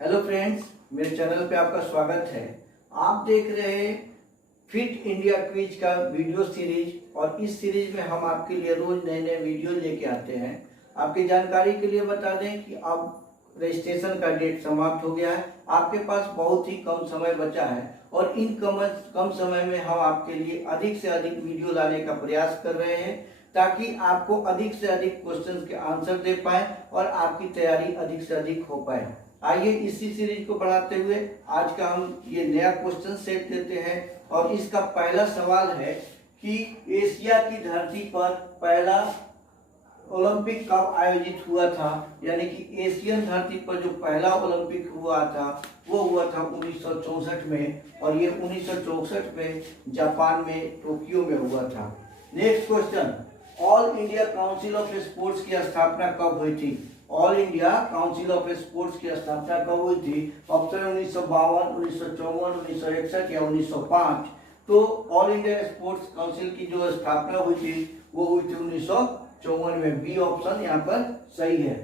Hello friends, मेरे channel पे आपका स्वागत है। आप देख रहे हैं फिट इंडिया क्विज का वीडियो सीरीज और इस सीरीज में हम आपके लिए रोज नए नए वीडियो लेके आते हैं। आपकी जानकारी के लिए बता दें कि अब रजिस्ट्रेशन का डेट समाप्त हो गया है। आपके पास बहुत ही कम समय बचा है और इन कम समय में हम आपके लिए अधिक से अधिक वीडियो लाने का प्रयास कर रहे हैं ताकि आपको अधिक से अधिक क्वेश्चंस के आंसर दे पाए और आपकी तैयारी अधिक से अधिक हो पाए। आइए इसी सीरीज को बढ़ाते हुए आज का हम ये नया क्वेश्चन सेट देते हैं और इसका पहला सवाल है कि एशिया की धरती पर पहला ओलंपिक कब आयोजित हुआ था। यानी कि एशियन धरती पर जो पहला ओलंपिक हुआ था वो हुआ था 1964 में और ये 1964 में जापान में टोक्यो में हुआ था। Next question, all India council of sports की स्थापना कब हुई थी। All India council of sports की स्थापना कब हुई थी। ऑप्शन 1952, 1954, 1961 या 1905। तो ऑल इंडिया स्पोर्ट्स काउंसिल की जो स्थापना हुई थी वो हुई थी 1954 में। बी ऑप्शन यहाँ पर सही है।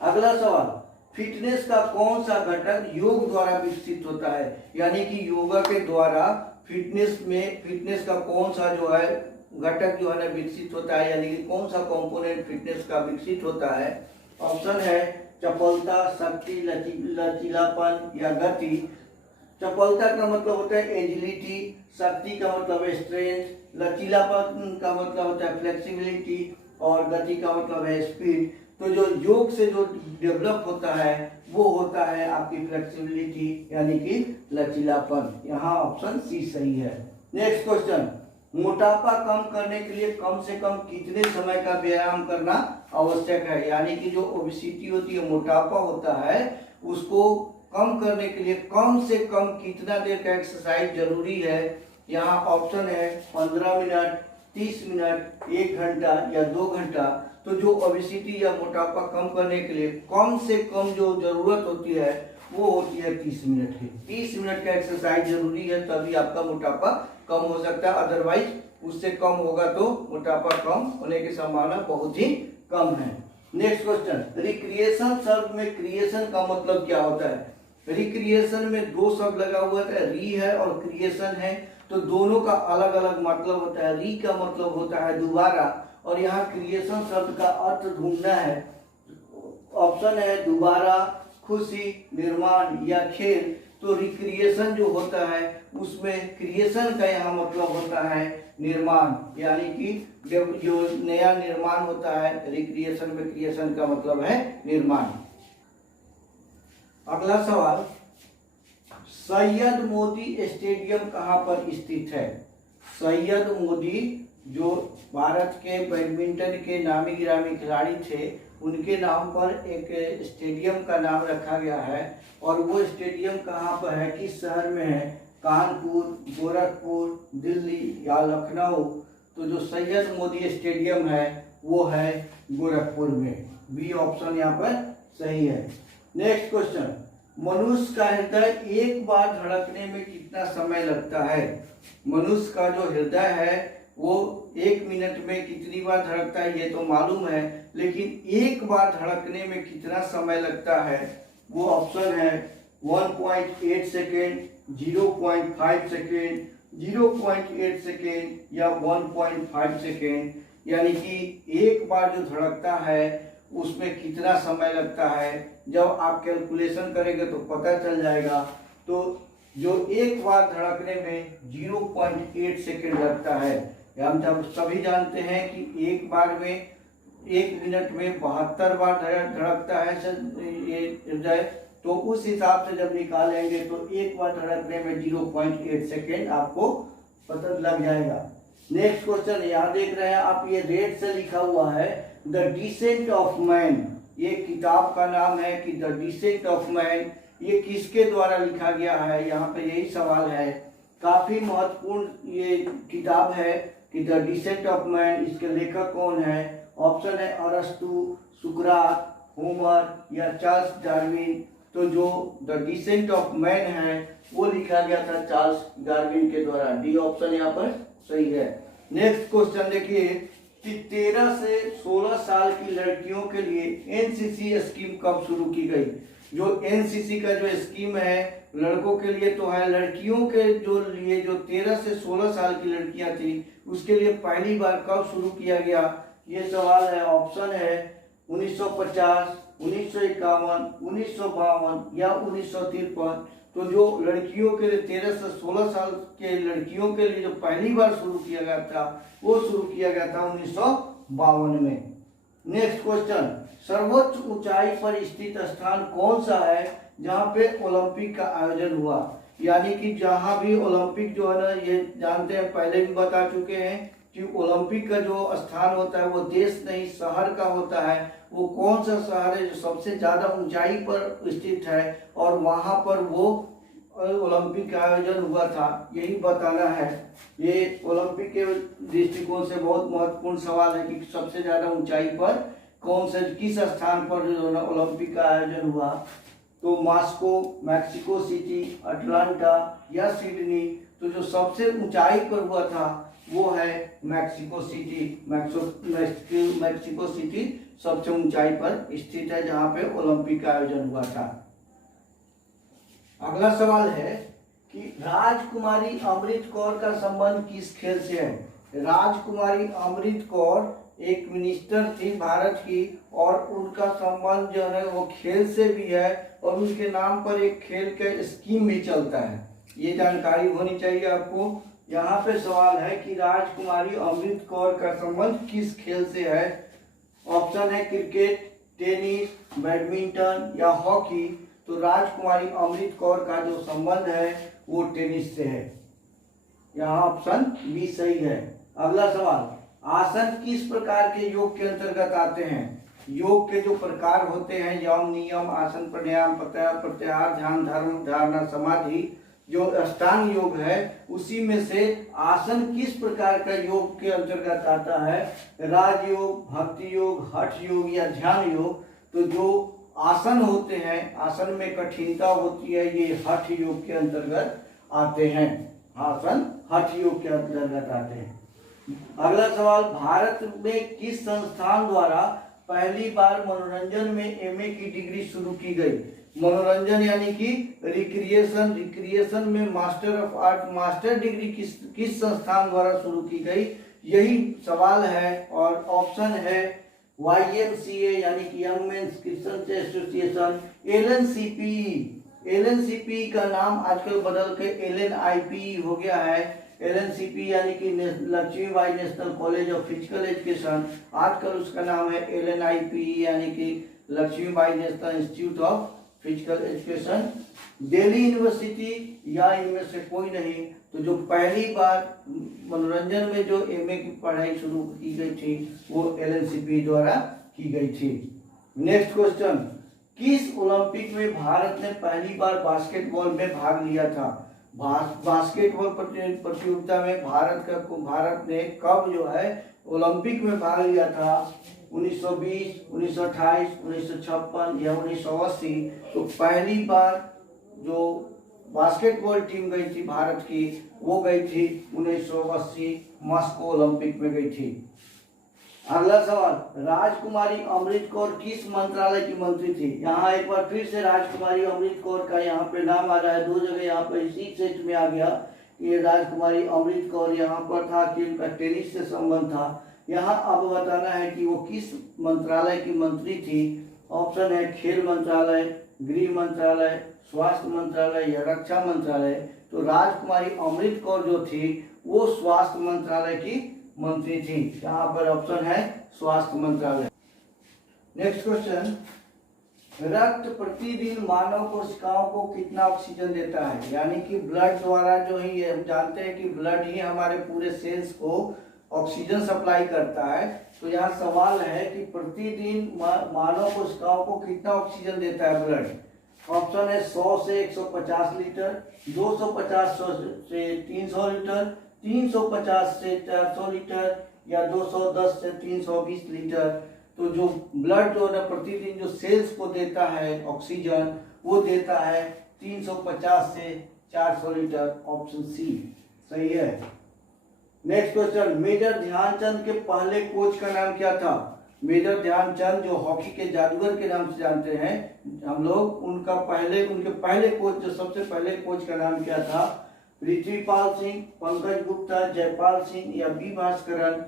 अगला सवाल, फिटनेस का कौन सा घटक योग द्वारा विकसित होता है। यानी कि योगा के द्वारा फिटनेस का कौन सा जो है घटक जो है विकसित होता है, यानी कि कौन सा कंपोनेंट फिटनेस का विकसित होता है। ऑप्शन है चपलता, शक्ति, लचीलापन या गति। चपलता का मतलब होता है एजिलिटी, शक्ति का मतलब है स्ट्रेंथ, लचीलापन का मतलब होता है फ्लेक्सिबिलिटी और गति का मतलब है स्पीड। तो जो योग से जो डेवलप होता है वो होता है आपकी फ्लेक्सिबिलिटी यानी कि लचीलापन। यहाँ ऑप्शन सी सही है। नेक्स्ट क्वेश्चन, मोटापा कम करने के लिए कम से कम कितने समय का व्यायाम करना आवश्यक है। यानी कि जो ओबेसिटी होती है, मोटापा होता है, उसको कम करने के लिए कम से कम कितना देर का एक्सरसाइज जरूरी है। यहाँ ऑप्शन है 15 मिनट, 30 मिनट, 1 घंटा या 2 घंटा। तो जो ओबेसिटी या मोटापा कम करने के लिए कम से कम जो जरूरत होती है वो होती है 30 मिनट की। 30 मिनट का एक्सरसाइज जरूरी है तभी आपका मोटापा कम हो सकता है, अदरवाइज उससे कम होगा तो मोटापा कम होने की संभावना बहुत ही कम है। नेक्स्ट क्वेश्चन, रिक्रिएशन शब्द में क्रिएशन का मतलब क्या होता है। रिक्रिएशन में दो शब्द लगा हुआ है, री है और क्रिएशन है, तो दोनों का अलग अलग मतलब होता है। री का मतलब होता है दोबारा और यहाँ क्रिएशन शब्द का अर्थ ढूंढना है। ऑप्शन है दोबारा, खुशी, निर्माण या खेल। तो रिक्रिएशन जो होता है उसमें क्रिएशन का यहाँ मतलब होता है निर्माण, यानी कि जो नया निर्माण होता है रिक्रिएशन में, क्रिएशन का मतलब है निर्माण। अगला सवाल, सैयद मोदी स्टेडियम कहाँ पर स्थित है। सैयद मोदी जो भारत के बैडमिंटन के नामी गिरामी खिलाड़ी थे उनके नाम पर एक स्टेडियम का नाम रखा गया है और वो स्टेडियम कहाँ पर है, किस शहर में है। कानपुर, गोरखपुर, दिल्ली या लखनऊ। तो जो सैयद मोदी स्टेडियम है वो है गोरखपुर में। बी ऑप्शन यहाँ पर सही है। नेक्स्ट क्वेश्चन, मनुष्य का हृदय एक बार धड़कने में कितना समय लगता है। मनुष्य का जो हृदय है वो 1 मिनट में कितनी बार धड़कता है ये तो मालूम है, लेकिन एक बार धड़कने में कितना समय लगता है वो ऑप्शन है 1.8 सेकेंड, 0.5 सेकेंड, 0.8 सेकेंड या 1.5 सेकेंड। यानी कि एक बार जो धड़कता है उसमें कितना समय लगता है, जब आप कैलकुलेशन करेंगे तो पता चल जाएगा। तो जो एक बार धड़कने में 0.8 सेकेंड लगता है। हम जब सभी जानते हैं कि एक बार में 1 मिनट में 72 बार धड़कता है ये हृदय, तो उस हिसाब से जब निकालेंगे तो एक बार धड़कने में 0.8 सेकेंड आपको पता लग जाएगा। नेक्स्ट क्वेश्चन, यहाँ देख रहे हैं आप, ये रेड से लिखा हुआ है द डिसेंट ऑफ मैन। ये किताब का नाम है कि द डिसेंट ऑफ मैन, ये किसके द्वारा लिखा गया है, यहाँ पे यही सवाल है। काफी महत्वपूर्ण ये किताब है कि द डिसेंट ऑफ मैन, इसके लेखक कौन है। ऑप्शन है अरस्तु, सुकरात, होमर या चार्ल्स डार्विन। तो जो द डिसेंट ऑफ मैन है वो लिखा गया था चार्ल्स डार्विन के द्वारा। डी ऑप्शन यहाँ पर सही है। नेक्स्ट क्वेश्चन देखिए कि 13 से 16 साल की लड़कियों के लिए एनसीसी स्कीम कब शुरू की गई। जो एनसीसी का जो स्कीम है लड़कों के लिए तो है, लड़कियों के जो लिए जो 13 से 16 साल की लड़कियां थी उसके लिए पहली बार कब शुरू किया गया, ये सवाल है। ऑप्शन है 1950, 1951, 1952 या 1953। तो जो लड़कियों के लिए 13 से 16 साल के लड़कियों के लिए जो पहली बार शुरू किया गया था वो शुरू किया गया था 1952 में। नेक्स्ट क्वेश्चन, सर्वोच्च ऊंचाई पर स्थित स्थान कौन सा है जहाँ पे ओलंपिक का आयोजन हुआ, यानी कि जहाँ भी ओलंपिक जो है ना, ये जानते हैं पहले भी बता चुके हैं कि ओलंपिक का जो स्थान होता है वो देश नहीं शहर का होता है। वो कौन सा शहर है जो सबसे ज्यादा ऊंचाई पर स्थित है और वहां पर वो ओलंपिक का आयोजन हुआ था, यही बताना है। ये ओलंपिक के दृष्टिकोण से बहुत महत्वपूर्ण सवाल है कि सबसे ज्यादा ऊंचाई पर कौन से किस स्थान पर जो है ओलंपिक का आयोजन हुआ। तो मॉस्को, मैक्सिको सिटी, अटलांटा या सिडनी। तो जो सबसे ऊंचाई पर हुआ था वो है मैक्सिको सिटी। मैक्सिको सिटी सबसे ऊंचाई पर स्थित है जहां पे ओलंपिक का आयोजन हुआ था। अगला सवाल है कि राजकुमारी अमृत कौर का संबंध किस खेल से है। राजकुमारी अमृत कौर एक मिनिस्टर थी भारत की और उनका संबंध जो है वो खेल से भी है और उनके नाम पर एक खेल का स्कीम भी चलता है, ये जानकारी होनी चाहिए आपको। यहाँ पे सवाल है कि राजकुमारी अमृत कौर का संबंध किस खेल से है। ऑप्शन है क्रिकेट, टेनिस, बैडमिंटन या हॉकी। तो राजकुमारी अमृत कौर का जो संबंध है वो टेनिस से है, यहाँ ऑप्शन बी सही है। अगला सवाल, आसन किस प्रकार के योग के अंतर्गत आते हैं। योग के जो प्रकार होते हैं यम, नियम, आसन, प्राणायाम, प्रत्याहार, ध्यान, धर्म, धारणा, समाधि, जो अष्टांग योग है उसी में से आसन किस प्रकार का योग के अंतर्गत आता है। राजयोग, भक्ति योग, हठ योग या ध्यान योग। तो जो आसन होते हैं, आसन में कठिनता होती है, ये हठ योग के अंतर्गत आते हैं। आसन हठ योग के अंतर्गत आते हैं। अगला सवाल, भारत में किस संस्थान द्वारा पहली बार मनोरंजन में एमए की डिग्री शुरू की गई। मनोरंजन यानी कि रिक्रिएशन में master of art, master degree किस संस्थान द्वारा शुरू की गई, यही सवाल है। और ऑप्शन है YMCA यानी कि young mains Christian association, LNCPE का नाम आजकल बदल के LNIPE हो गया है। LNCPE यानी कि Lakshmibai national college of physical education, आजकल उसका नाम है LNIPE यानी कि Lakshmibai national institute of physical education. Delhi university या इनमें से कोई नहीं। तो जो पहली बार मनोरंजन में जो एमए की पढ़ाई शुरू की गई थी वो LNCPE द्वारा की गई थी। नेक्स्ट क्वेश्चन, किस ओलंपिक में भारत ने पहली बार बास्केटबॉल में भाग लिया था। बास्केटबॉल प्रतियोगिता में भारत ने कब जो है ओलंपिक में भाग लिया था। 1920, 1928, 1956 या 1980। तो पहली बार जो बास्केटबॉल टीम गई थी भारत की वो गई थी 1980 मॉस्को ओलंपिक में गई थी। अगला सवाल, राजकुमारी अमृत कौर किस मंत्रालय की मंत्री थी। यहाँ एक बार फिर से राजकुमारी अमृत कौर का यहाँ पे नाम आ रहा है, दो जगह यहाँ पर इसी सेट में आ गया। ये राजकुमारी अमृत कौर यहाँ पर था कि उनका टेनिस से संबंध था। यहाँ अब बताना है कि वो किस मंत्रालय की मंत्री थी। ऑप्शन है खेल मंत्रालय, गृह मंत्रालय, स्वास्थ्य मंत्रालय या रक्षा मंत्रालय। तो राजकुमारी अमृत कौर जो थी वो स्वास्थ्य मंत्रालय की मंत्री थी। यहाँ पर ऑप्शन है स्वास्थ्य मंत्रालय। नेक्स्ट क्वेश्चन, रक्त प्रतिदिन मानव कोशिकाओं को कितना ऑक्सीजन देता है। यानी कि ब्लड द्वारा जो है हम जानते हैं कि ब्लड ही हमारे पूरे सेल्स को ऑक्सीजन सप्लाई करता है। तो यहाँ सवाल है कि प्रतिदिन मानव कोशिकाओं को कितना ऑक्सीजन देता है ब्लड। ऑप्शन है 100 से 150 लीटर, 250 से 300 लीटर, 350 से 400 लीटर या 210 से 320 लीटर। तो जो ब्लड जो है प्रतिदिन जो सेल्स को देता है ऑक्सीजन वो देता है 350 से 400 लीटर। ऑप्शन सी सही है। नेक्स्ट क्वेश्चन, मेजर ध्यानचंद के पहले कोच का नाम क्या था। मेजर ध्यानचंद जो हॉकी के जादूगर के नाम से जानते हैं हम लोग, उनके पहले कोच, जो सबसे पहले कोच का नाम क्या था? पृथ्वीपाल सिंह, पंकज गुप्ता, जयपाल सिंह या बी भास्करन।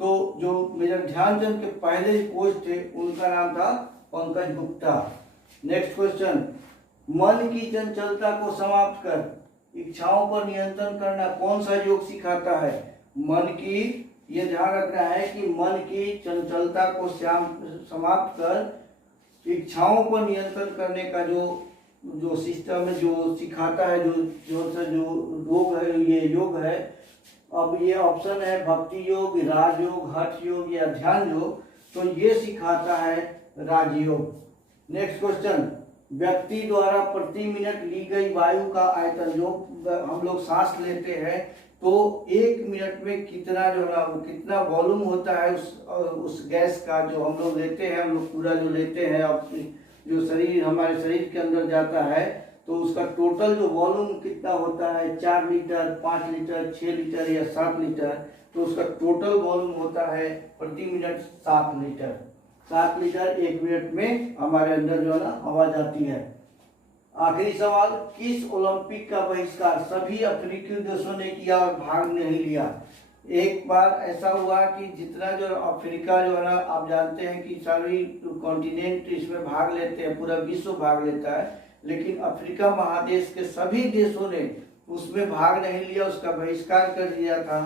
तो जो मेजर ध्यानचंद के पहले कोच थे उनका नाम था पंकज गुप्ता। नेक्स्ट क्वेश्चन, मन की चंचलता को समाप्त कर इच्छाओं पर नियंत्रण करना कौन सा योग सिखाता है? मन की, ये ध्यान रखना है कि मन की चंचलता को समाप्त कर इच्छाओं पर नियंत्रण करने का जो सिस्टम है, जो सिखाता है, जो योग है, ये योग है। अब ये ऑप्शन है भक्ति योग, राजयोग, हठ योग या ध्यान योग। तो ये सिखाता है राजयोग। नेक्स्ट क्वेश्चन, व्यक्ति द्वारा प्रति मिनट ली गई वायु का आयतन, जो हम लोग सांस लेते हैं तो 1 मिनट में कितना जो है कितना वॉल्यूम होता है उस गैस का जो हम लोग लेते हैं, हम लोग पूरा जो लेते हैं, अब जो शरीर हमारे शरीर के अंदर जाता है तो उसका टोटल जो वॉल्यूम कितना होता है? 4 लीटर, 5 लीटर, 6 लीटर या 7 लीटर। तो उसका टोटल वॉल्यूम होता है प्रति मिनट 7 लीटर। 7 लीटर 1 मिनट में हमारे अंदर जो है ना हवा जाती है। आखिरी सवाल, किस ओलंपिक का बहिष्कार सभी अफ्रीकी देशों ने किया और भाग नहीं लिया? एक बार ऐसा हुआ कि जितना जो अफ्रीका जो है ना, आप जानते हैं कि सभी कॉन्टिनेंट इसमें भाग लेते हैं, पूरा विश्व भाग लेता है, लेकिन अफ्रीका महादेश के सभी देशों ने उसमें भाग नहीं लिया, उसका बहिष्कार कर दिया था।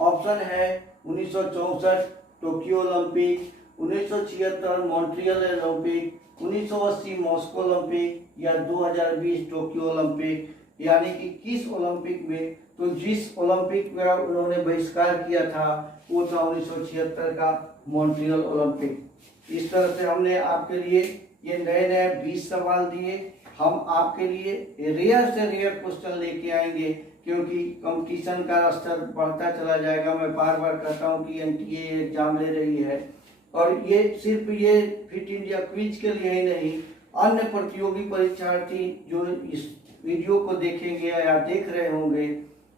ऑप्शन है 1964 Tokyo Olympic, 1976 Montreal Olympic, 1980 Moscow Olympic या 2020 टोक्यो ओलंपिक। यानी कि किस ओलंपिक में? तो जिस ओलंपिक में उन्होंने बहिष्कार किया था वो था 1976 का मॉन्ट्रियल ओलंपिक। इस तरह से हमने आपके लिए ये नए 20 सवाल दिए। हम आपके लिए रेयर से रेयर क्वेश्चन लेके आएंगे, क्योंकि कंपटीशन का स्तर बढ़ता चला जाएगा। मैं बार बार कहता हूँ कि NTA एग्जाम ले रही है, और ये सिर्फ ये फिट इंडिया क्विज के लिए ही नहीं, अन्य प्रतियोगी परीक्षार्थी जो इस वीडियो को देखेंगे या देख रहे होंगे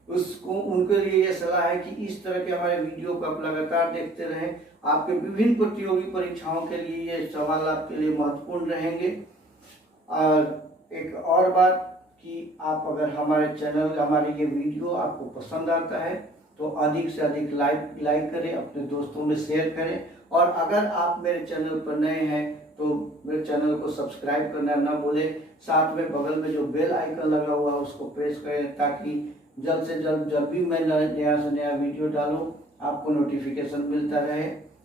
उसको, उनके लिए ये सलाह है कि इस तरह के हमारे वीडियो को आप लगातार देखते रहें। आपके विभिन्न प्रतियोगी परीक्षाओं के लिए ये सवाल आपके लिए महत्वपूर्ण रहेंगे। और एक और बात कि आप अगर हमारे चैनल, हमारे ये वीडियो आपको पसंद आता है तो अधिक से अधिक लाइक करें, अपने दोस्तों में शेयर करें। और अगर आप मेरे चैनल पर नए हैं तो मेरे चैनल को सब्सक्राइब करना ना भूलें। साथ में बगल में जो बेल आइकन लगा हुआ है उसको प्रेस करें, ताकि जल्द से जल्द जब भी मैं नया से नया वीडियो डालूं आपको नोटिफिकेशन मिलता रहे।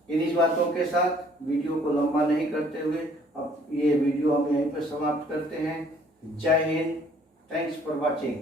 इन्हीं बातों के साथ वीडियो को लंबा नहीं करते हुए अब ये वीडियो हम यहीं पर समाप्त करते हैं। जय हिंद, थैंक्स फॉर वॉचिंग।